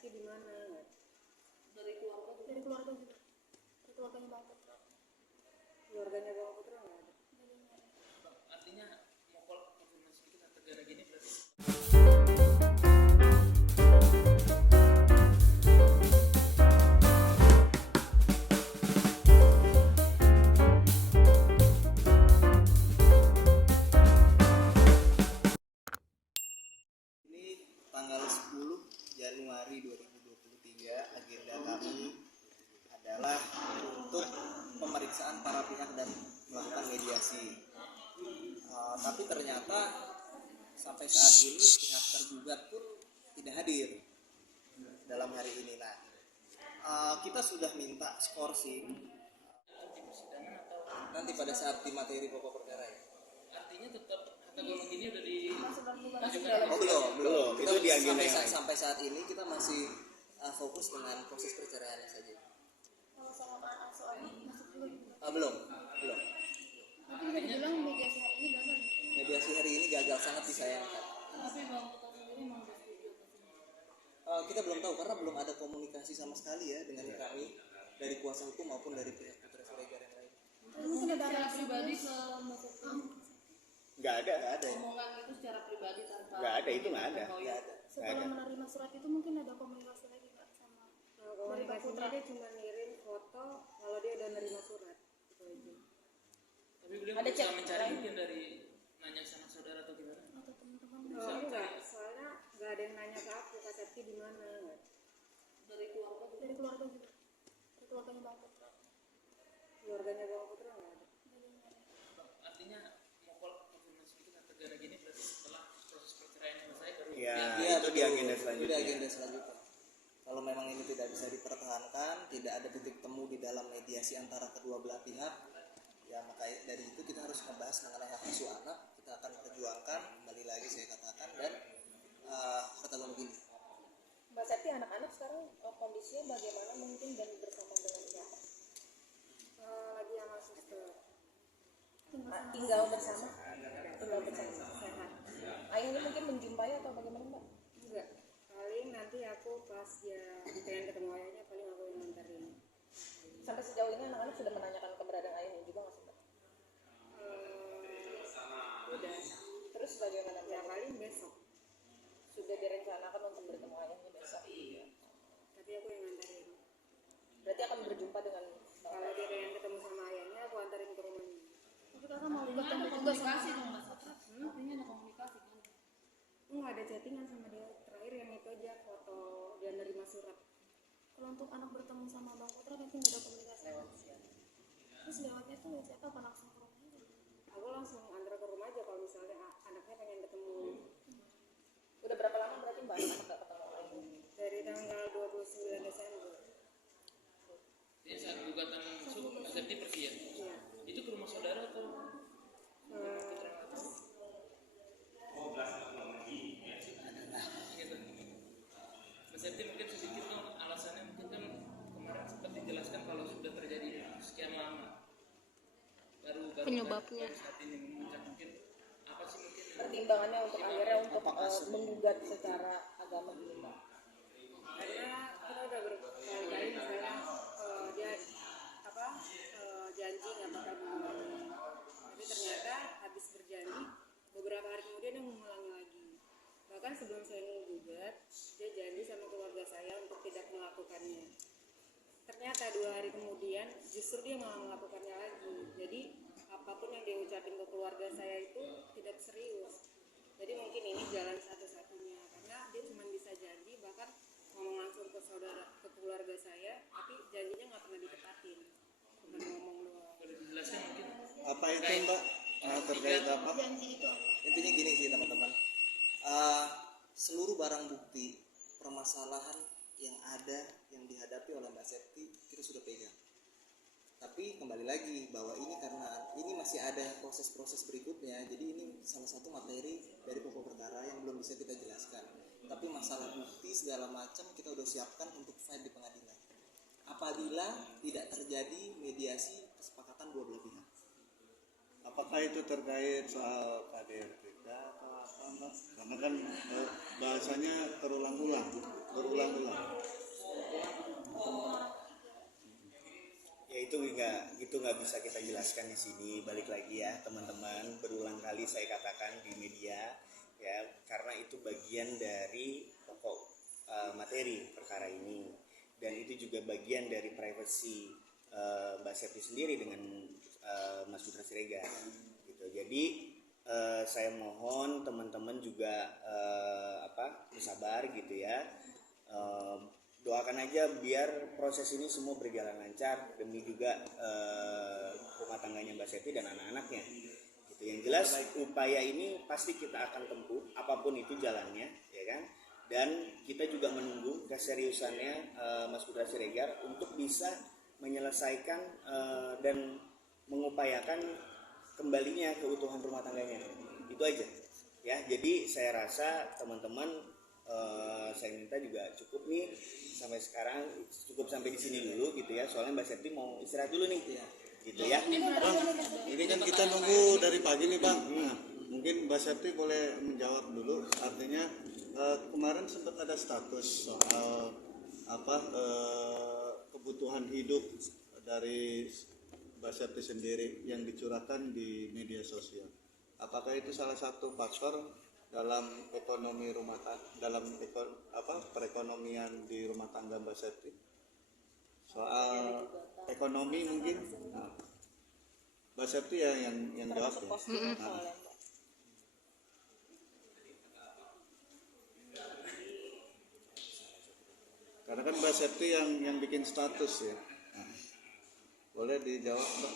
Septi di mana? Dari keluarga juga. Dari keluarganya Bang Putra. Keluarganya Bang Putra nggak ada. Artinya mau konfirmasi sedikit negara gini berarti tanggal 10 Januari 2023 agenda kami adalah untuk pemeriksaan para pihak dan melakukan mediasi. Tapi ternyata sampai saat ini pihak tergugat pun tidak hadir dalam hari ini. Nah, kita sudah minta skorsing di persidangan atau nanti pada saat di materi pokok perkara ya. artinya tetap kata golongan gini udah di Oh belum. Itu di agenda sampai sampai saat ini kita masih fokus dengan proses perceraian saja. Kalau soal soalnya masuk juga. Belum. Tapi udah dibilang mediasi hari ini gagal. Mediasi hari ini gagal, sangat disayangkan. tapi Bang Putra sendiri memang udah setuju atau tidak? Kita belum tahu karena belum ada komunikasi sama sekali ya dengan kami dari kuasa hukum maupun dari pihak Putra Siregar yang lain. Mungkin ada Secara reaksi pribadi ke Mbak Putri Nggak ada. omongan itu secara pribadi tanpa Nggak ada, itu nggak ada. Nggak ada. setelah menerima surat itu mungkin ada komunikasi lagi Kak sama dari Bang Putra. Komunikasinya dia cuma ngirim foto kalau dia udah nerima surat itu aja. tapi beliau Ada bisa chat mencari lain? mungkin dari nanya sama saudara atau gimana Atau teman-teman Oh, enggak, soalnya nggak ada yang nanya ke aku Kak Septi di mana. dari keluarga juga. dari keluarga juga. Dari keluarganya Bang Putra. Keluarganya Bang Putra nggak ada. Artinya mau konfirmasi sedikit negara gini berarti setelah proses perceraian selesai baru Ya, Iya, itu di agenda selanjutnya. Itu di agenda selanjutnya. Kalau memang ini tidak bisa dipertahankan, tidak ada titik temu di dalam mediasi antara kedua belah pihak, ya maka dari itu kita harus membahas mengenai hak asuh anak. Kita akan perjuangkan, kembali lagi saya katakan, dan harta gono gini. Mbak Septi, anak-anak sekarang kondisinya bagaimana mungkin dan bersama dengan siapa? Lagi sama suster. Tinggal bersama. Sehat. Ayahnya mungkin menjumpai atau bagaimana Mbak? Enggak. Paling nanti aku pas dia pengen ketemu ayahnya paling aku yang nganterin. Sampai sejauh ini anak-anak sudah menanyakan keberadaan ayahnya juga nggak sih Mbak? Udah. Terus bagaimana Ya Mbak? paling besok. Sudah direncanakan untuk bertemu ayahnya besok. Tapi aku yang nganterin. Berarti akan berjumpa dengan Kalau dia pengen ketemu sama ayahnya aku anterin ke rumahnya. Tapi kakak mau artinya bertemu ada juga komunikasi sama dong Mbak Putra artinya ada komunikasi kan Nggak ada chattingan sama dia. Terakhir yang itu aja foto dia nerima surat. kalau untuk anak bertemu sama Bang Putra berarti nggak ada komunikasi. Terus lewatnya tuh WhatsApp apa langsung ke rumahnya? Aku langsung antar ke rumah aja kalau misalnya anaknya pengen ketemu. Udah berapa lama berarti Mbak anak nggak ketemu ayahnya? Dari tanggal 29 Desember. dia saat gugatan masuk Septi pergi ya Iya. itu ke rumah saudara atau gitu. Mas Septi mungkin sedikit dong alasannya mungkin kan kemarin sempat dijelaskan kalau sudah terjadi sekian lama baru Penyebabnya. baru saat ini memuncak mungkin apa sih mungkin Pertimbangannya untuk akhirnya untuk menggugat secara agama gitu Mbak. Karena kita udah berkali-kali misalnya dia janji nggak bakal mengulangi. Tapi ternyata habis berjanji beberapa hari kemudian dia mengulangi lagi. Bahkan sebelum saya menggugat, dia janji sama keluarga saya untuk tidak melakukannya. Ternyata 2 hari kemudian justru dia malah melakukannya lagi. Jadi apapun yang dia ucapin ke keluarga saya itu tidak serius. Jadi mungkin ini jalan satu-satunya karena dia cuma bisa janji bahkan ngomong langsung ke keluarga saya, tapi janjinya nggak pernah ditepatin, cuma ngomong doang. boleh dijelaskan mungkin Apa itu Mbak? Terkait apa? Intinya gini sih teman-teman, seluruh barang bukti permasalahan yang ada yang dihadapi oleh Mbak Septi kita sudah pegang. Tapi kembali lagi bahwa ini karena ini masih ada proses-proses berikutnya, jadi ini salah satu materi dari pokok perkara yang belum bisa kita jelaskan. Tapi masalah bukti segala macam kita udah siapkan untuk fight di pengadilan. Apabila tidak terjadi mediasi kesepakatan dua belah pihak. Apakah itu terkait soal KDRT atau apa Mbak? Karena kan bahasanya terulang-ulang. berulang-ulang. Ya itu nggak bisa kita jelaskan di sini. Balik lagi ya teman-teman, berulang kali saya katakan di media ya, karena itu bagian dari pokok materi perkara ini, dan itu juga bagian dari privasi Mbak Septi sendiri dengan Mas Putra Siregar gitu. Jadi saya mohon teman-teman juga bersabar gitu ya. Doakan aja biar proses ini semua berjalan lancar demi juga rumah tangganya Mbak Septi dan anak-anaknya. Gitu. Yang jelas upaya ini pasti kita akan tempuh apapun itu jalannya, ya kan? Dan kita juga menunggu keseriusannya Mas Putra Siregar untuk bisa menyelesaikan dan mengupayakan kembalinya keutuhan rumah tangganya. Itu aja. Ya, jadi saya rasa teman-teman saya minta juga cukup nih sampai sekarang, cukup sampai di sini dulu gitu ya, soalnya Mbak Septi mau istirahat dulu nih gitu ya. Bang, ini kan kita nunggu dari pagi nih Bang. Nah, mungkin Mbak Septi boleh menjawab dulu. Artinya kemarin sempat ada status soal kebutuhan hidup dari Mbak Septi sendiri yang dicurahkan di media sosial. Apakah itu salah satu faktor dalam ekonomi rumah tangga, perekonomian di rumah tangga Mbak Septi? Soal ekonomi mungkin Mbak Septi ya yang jawab ya. Karena kan Mbak Septi yang bikin status ya. Boleh dijawab Mbak?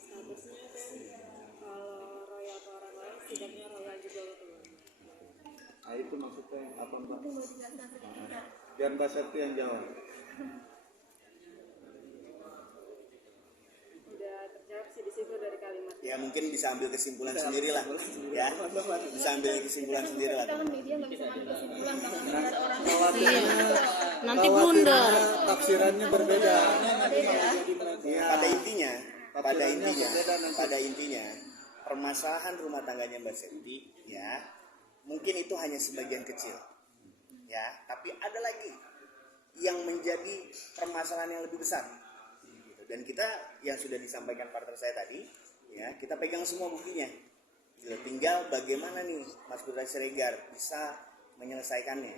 Statusnya kan kalau royal ke orang lain setidaknya royal juga ke keluarga. Nah itu maksudnya apa Mbak? Mungkin boleh dijelaskan sedikit. Biar Mbak Septi yang jawab. Udah terjawab sih di situ dari kalimat. Ya mungkin bisa ambil kesimpulan sendiri lah ya, bisa ambil kesimpulan sendiri lah. Kalau media nggak bisa ngambil kesimpulan bahkan ada orang Nanti blunder. Tafsirannya berbeda. Ya, pada intinya permasalahan rumah tangganya Mbak Septi ya, mungkin itu hanya sebagian kecil ya, tapi ada lagi yang menjadi permasalahan yang lebih besar gitu. Dan kita yang sudah disampaikan partner saya tadi ya, kita pegang semua buktinya gitu. Tinggal bagaimana nih Mas Putra Siregar bisa menyelesaikannya,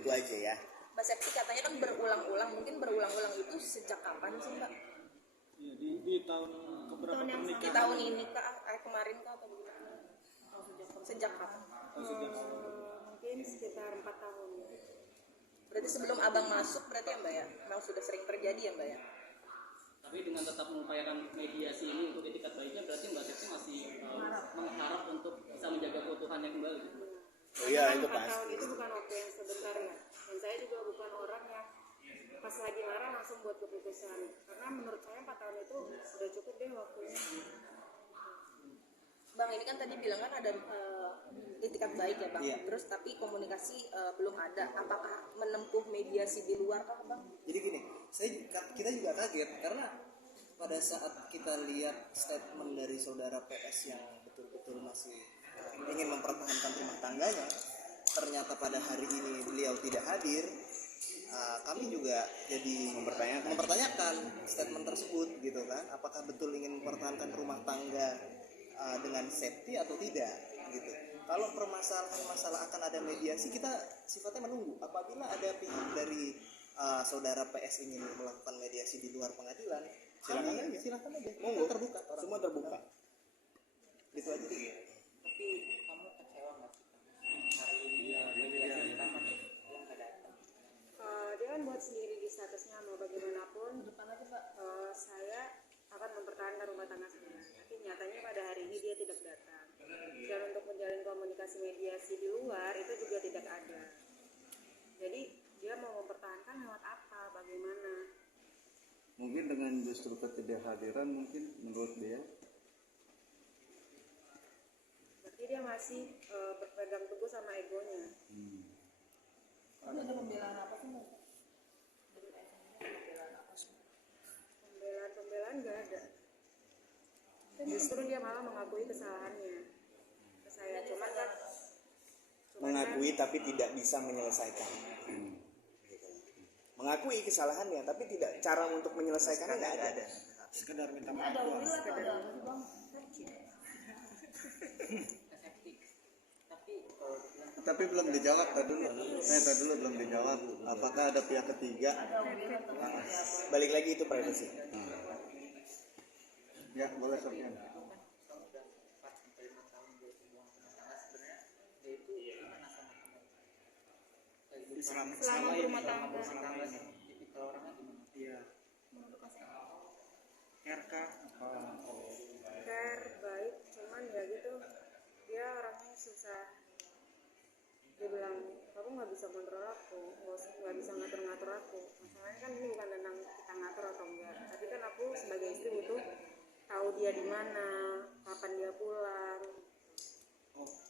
itu aja ya. Mbak Septi katanya kan berulang-ulang, mungkin berulang-ulang itu sejak kapan sih Mbak? Ya, di tahun keberapa Tahun yang pernikahan? Di tahun ini kah? Kemarin kah atau gimana? Sejak kapan? Mungkin sekitar 4 tahun. Berarti sebelum abang masuk berarti ya Mbak ya? Memang sudah sering terjadi ya Mbak ya? Tapi dengan tetap mengupayakan mediasi ini untuk etikat baiknya, berarti Mbak Septi masih mengharap untuk bisa menjaga keutuhannya kembali. Oh iya, Karena itu 4 pasti. tahun itu bukan waktu yang sebentar ya. Dan saya juga bukan orang yang pas lagi marah langsung buat keputusan. Karena menurut saya 4 tahun itu sudah cukup deh waktunya. Bang ini kan tadi bilang kan ada itikat baik ya Bang. Iya. Terus tapi komunikasi belum ada. Apakah menempuh mediasi di luar kah Bang? Jadi gini, kita juga kaget karena pada saat kita lihat statement dari saudara PS yang betul-betul masih ingin mempertahankan rumah tangganya, ternyata pada hari ini beliau tidak hadir. Kami juga jadi mempertanyakan statement tersebut gitu kan, apakah betul ingin mempertahankan rumah tangga dengan safety atau tidak gitu. Kalau permasalahan masalah akan ada mediasi, kita sifatnya menunggu. Apabila ada pihak dari saudara PS ingin melakukan mediasi di luar pengadilan, silakan aja. Monggo, terbuka, semua terbuka. Itu aja. Tapi kamu kecewa nggak sih hari ini mediasi pertama yang nggak datang? Dia kan buat sendiri di statusnya mau bagaimanapun. Saya akan mempertahankan rumah tangga saya. Tapi nyatanya pada hari ini dia tidak datang. Dan untuk menjalin komunikasi mediasi di luar itu juga tidak ada. Jadi dia mau mempertahankan lewat apa, bagaimana? Mungkin dengan justru ketidakhadiran mungkin menurut dia. Berarti dia masih berpegang teguh sama egonya. Tapi ada pembelaan apa sih Mbak? Pembelaan nggak ada. Justru dia malah mengakui kesalahannya ke saya. Cuman kan mengakui tapi tidak bisa menyelesaikan. Gitu. Mengakui kesalahannya tapi tidak, cara untuk menyelesaikannya nggak ada. Sekedar minta maaf doang. Tapi belum dijawab tadi dulu. Tadi dulu belum dijawab. Apakah ada pihak ketiga? Balik lagi itu privacy. Ya, boleh Sofian. Selama rumah tangga. Iya. RK Care baik, cuman ya gitu dia orangnya susah. Dia bilang kamu nggak bisa kontrol aku, nggak bisa ngatur-ngatur aku. Masalahnya kan ini bukan tentang kita ngatur atau enggak, tapi kan aku sebagai istri butuh tahu dia di mana, kapan dia pulang.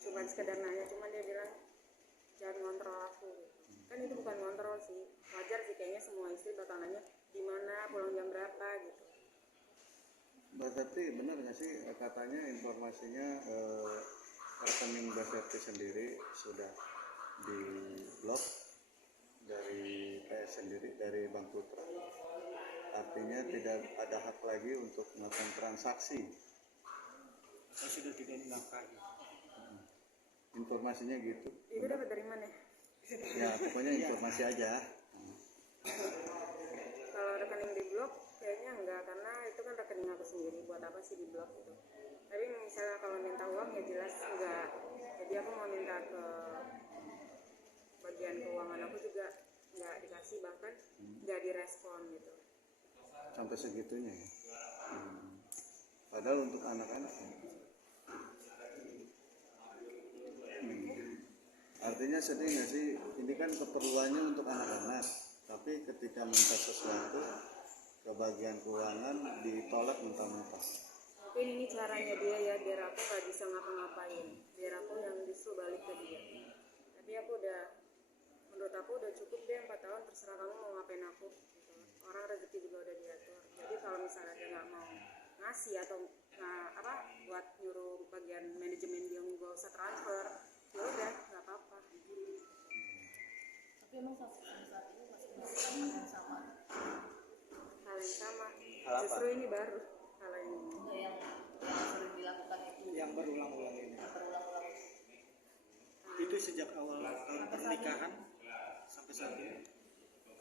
Cuman sekedar nanya, cuman dia bilang jangan ngontrol aku. Kan itu bukan kontrol sih, wajar sih kayaknya semua istri bakal nanya di mana, pulang jam berapa gitu. Mbak Septi, benar nggak sih katanya informasinya rekening Mbak Septi sendiri sudah di blok dari PS sendiri, dari Bank Putra, artinya tidak ada hak lagi untuk melakukan transaksi. atau sudah tidak dinafkahi. Informasinya gitu. Itu dapat dari mana? Ya pokoknya informasi aja. Kalau rekening di blok kayaknya enggak, karena itu kan rekening aku sendiri, buat apa sih di blok itu. Tapi misalnya kalau minta uang ya jelas enggak. Jadi aku mau minta ke bagian keuangan aku juga enggak dikasih, bahkan enggak direspon gitu. Sampai segitunya ya. Padahal untuk anak-anak. Artinya sedih nggak sih? Ini kan keperluannya untuk anak-anak, tapi ketika minta sesuatu ke bagian keuangan ditolak mentah-mentah. Mungkin ini caranya dia ya, biar aku nggak bisa ngapa-ngapain, biar aku yang justru balik ke dia. Tapi aku udah, menurut aku udah cukup deh 4 tahun, terserah kamu mau ngapain aku gitu. Orang rezeki juga udah diatur. Jadi kalau misalnya dia nggak mau ngasih atau buat nyuruh bagian manajemen dia nggak usah transfer, ya udah nggak apa-apa. Tapi emang saat ini masih melakukan hal yang sama. Hal yang sama. Hal apa? Justru ini baru hal ini. Yang sering dilakukan itu Yang berulang-ulang ini. berulang-ulang. Itu sejak awal pernikahan sampai saat ini.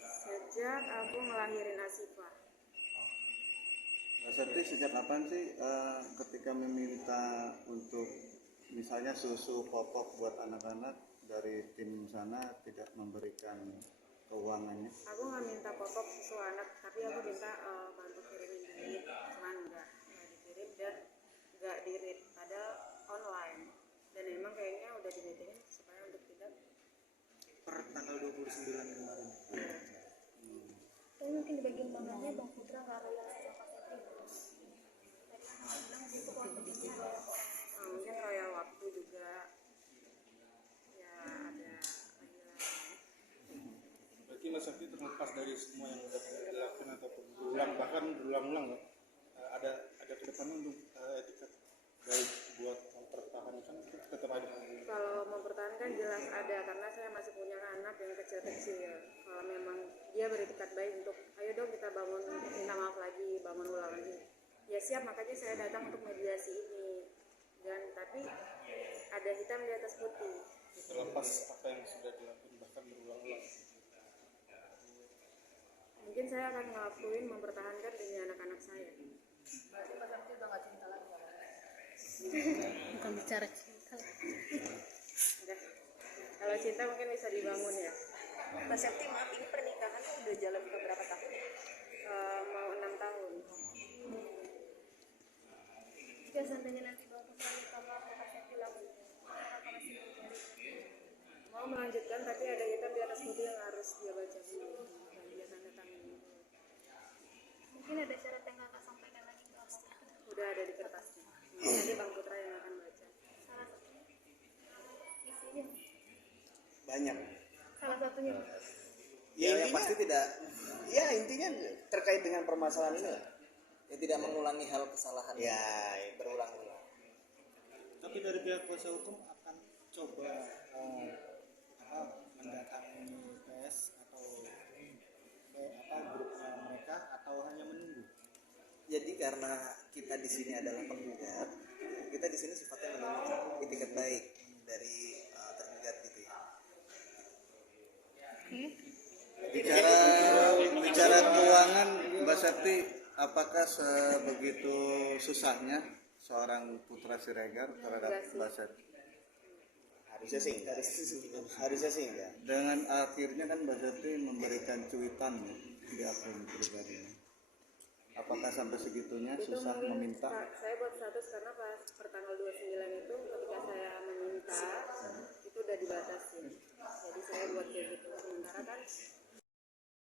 Sejak aku ngelahirin Asifah. Mbak Septi sejak kapan sih ketika meminta untuk misalnya susu popok buat anak-anak dari tim sana tidak memberikan keuangannya? Aku nggak minta popok susu anak, tapi aku minta bantu kirimin duit, cuman nggak dikirim dan nggak di-read, padahal online. Dan emang kayaknya udah di-meetingin supaya untuk tidak. Per tanggal 29 kemarin. Tapi mungkin di bagian bawahnya Bang Putra nggak ada yang sejak pas itu. Tadi kan bilang itu kompetisi. Mungkin kayak waktu juga ya ada. Berarti Mas Sakti terlepas dari semua yang sudah dilakukan atau berulang, bahkan berulang-ulang loh, ada kedepannya untuk etiket baik buat mempertahankan itu tetap ada. Kalau mempertahankan jelas ada, karena saya masih punya anak yang kecil-kecil. Kalau memang dia beretikat baik untuk ayo dong kita bangun, minta maaf lagi, bangun ulang lagi, ya siap, makanya saya datang untuk mediasi ini. Dan tapi ada hitam di atas putih. Terlepas apa yang sudah dilakukan bahkan berulang-ulang. Mungkin saya akan ngelakuin mempertahankan demi anak-anak saya. Berarti Mas Sakti udah nggak cinta lagi sama dia. Bukan bicara cinta. Udah. Kalau cinta mungkin bisa dibangun ya. Mbak Septi, maaf, ini pernikahannya udah jalan ke berapa tahun? Mau 6 tahun. Jika seandainya nanti Bang Putra minta maaf Mas Sakti langsung, apakah masih mencari? Mau melanjutkan, tapi ada hitam di atas putih yang harus dia baca dulu dan dia tanda tangan. Mungkin ada syarat yang kakak sampaikan lagi ke Bang Putra. Udah ada di kertasnya. Nanti Bang Putra yang akan baca. Salah satunya isinya. Banyak. Salah satunya. Ya, yang pasti tidak intinya terkait dengan permasalahan ini lah. ya tidak mengulangi hal kesalahan Ya, yang berulang-ulang. Tapi dari pihak kuasa hukum akan coba karena kita di sini adalah penggugat, kita di sini sifatnya menunggu itikat baik dari tergugat gitu ya. Bicara keuangan, Mbak Septi, apakah sebegitu susahnya seorang Putra Siregar terhadap Mbak Septi? Harusnya sih enggak. Dengan akhirnya kan Mbak Septi memberikan cuitan ya, di akun pribadinya. Apakah sampai segitunya Itu susah mungkin meminta? saya buat status karena pas pertanggal 29 itu ketika saya meminta itu udah dibatasi, jadi saya buat kayak gitu. Sementara kan